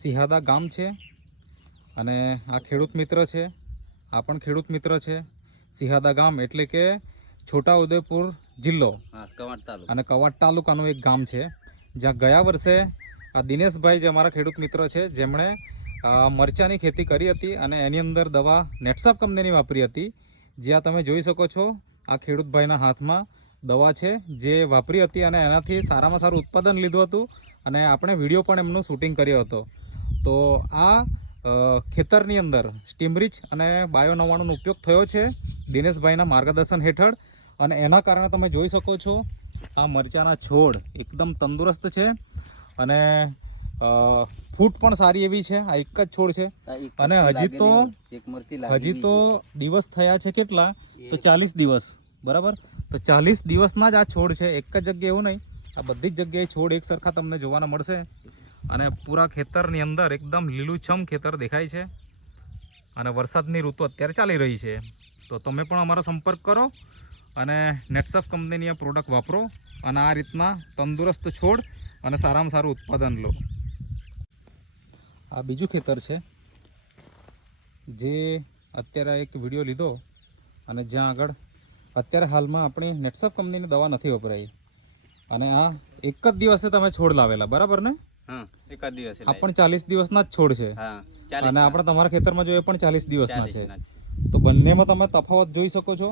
સિહાદા ગામ છે અને આ ખેડૂત મિત્ર છે, આ પણ ખેડૂત મિત્ર છે. સિહાદા ગામ એટલે કે છોટાઉદેપુર જિલ્લો અને કવાંટ તાલુકાનું એક ગામ છે, જ્યાં ગયા વર્ષે આ દિનેશભાઈ જે અમારા ખેડૂત મિત્ર છે, જેમણે મરચાની ખેતી કરી હતી અને એની અંદર દવા નેટસફ કંપનીની વાપરી હતી. જ્યાં તમે જોઈ શકો છો આ ખેડૂતભાઈના હાથમાં દવા છે જે વાપરી હતી અને એનાથી સારામાં સારું ઉત્પાદન લીધું હતું અને આપણે વિડીયો પણ એમનું શૂટિંગ કર્યો હતો. તો આ ખેતરની અંદર સ્ટીમરીચ અને બાયો 99નો ઉપયોગ થયો છે દિનેશભાઈના માર્ગદર્શન હેઠળ અને એના કારણે તમે જોઈ શકો છો આ મરચાના છોડ એકદમ તંદુરસ્ત છે અને ફૂટ પણ સારી એવી છે. આ એક જ છોડ છે અને હજી તો દિવસ થયા છે કેટલા, તો 40 દિવસ, બરાબર. તો 40 દિવસના જ આ છોડ છે, એક જ જગ્યાએ એવું નહીં, આ બધી જ જગ્યાએ છોડ એક સરખા તમને જોવાના મળશે અને પૂરા ખેતરની અંદર એકદમ લીલુંછમ ખેતર દેખાય છે અને વરસાદની ઋતુ અત્યારે ચાલી રહી છે. તો તમે પણ અમારો સંપર્ક કરો અને નેટસફ કંપનીની આ પ્રોડક્ટ વાપરો અને આ રીતના તંદુરસ્ત છોડ અને સારામાં સારું ઉત્પાદન લો. આ બીજું ખેતર છે જે અત્યારે એક વિડીયો લીધો અને જ્યાં આગળ અત્યારે હાલમાં આપણી નેટસફ કંપનીની દવા નથી વપરાઈ અને આ એક જ દિવસે તમે છોડ લાવેલા, બરાબર ને? એક જ દિવસે. આ પણ 40 દિવસના જ છોડ છે અને આપણે તમારા ખેતરમાં જો એ પણ 40 દિવસના છે. તો બંનેમાં તમે તફાવત જોઈ શકો છો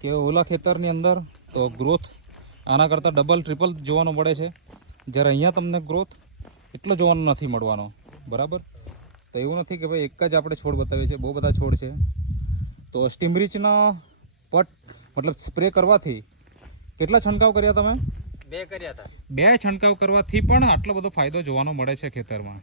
કે ઓલા ખેતરની અંદર તો ગ્રોથ આના કરતાં ડબલ ટ્રિપલ જોવાનો મળે છે, જ્યારે અહીંયા તમને ગ્રોથ એટલો જોવાનો નથી મળવાનો, બરાબર. તો એવું નથી કે ભાઈ એક જ આપણે છોડ બતાવીએ છીએ, બહુ બધા છોડ છે. તો સ્ટીમરીચના પટ મતલબ સ્પ્રે કરવાથી કેટલા છંટકાવ કર્યા તમે? 2 કર્યા હતા. 2 છંટકાવ કરવાથી પણ આટલો બધો ફાયદો જોવાનો મળે છે ખેતરમાં.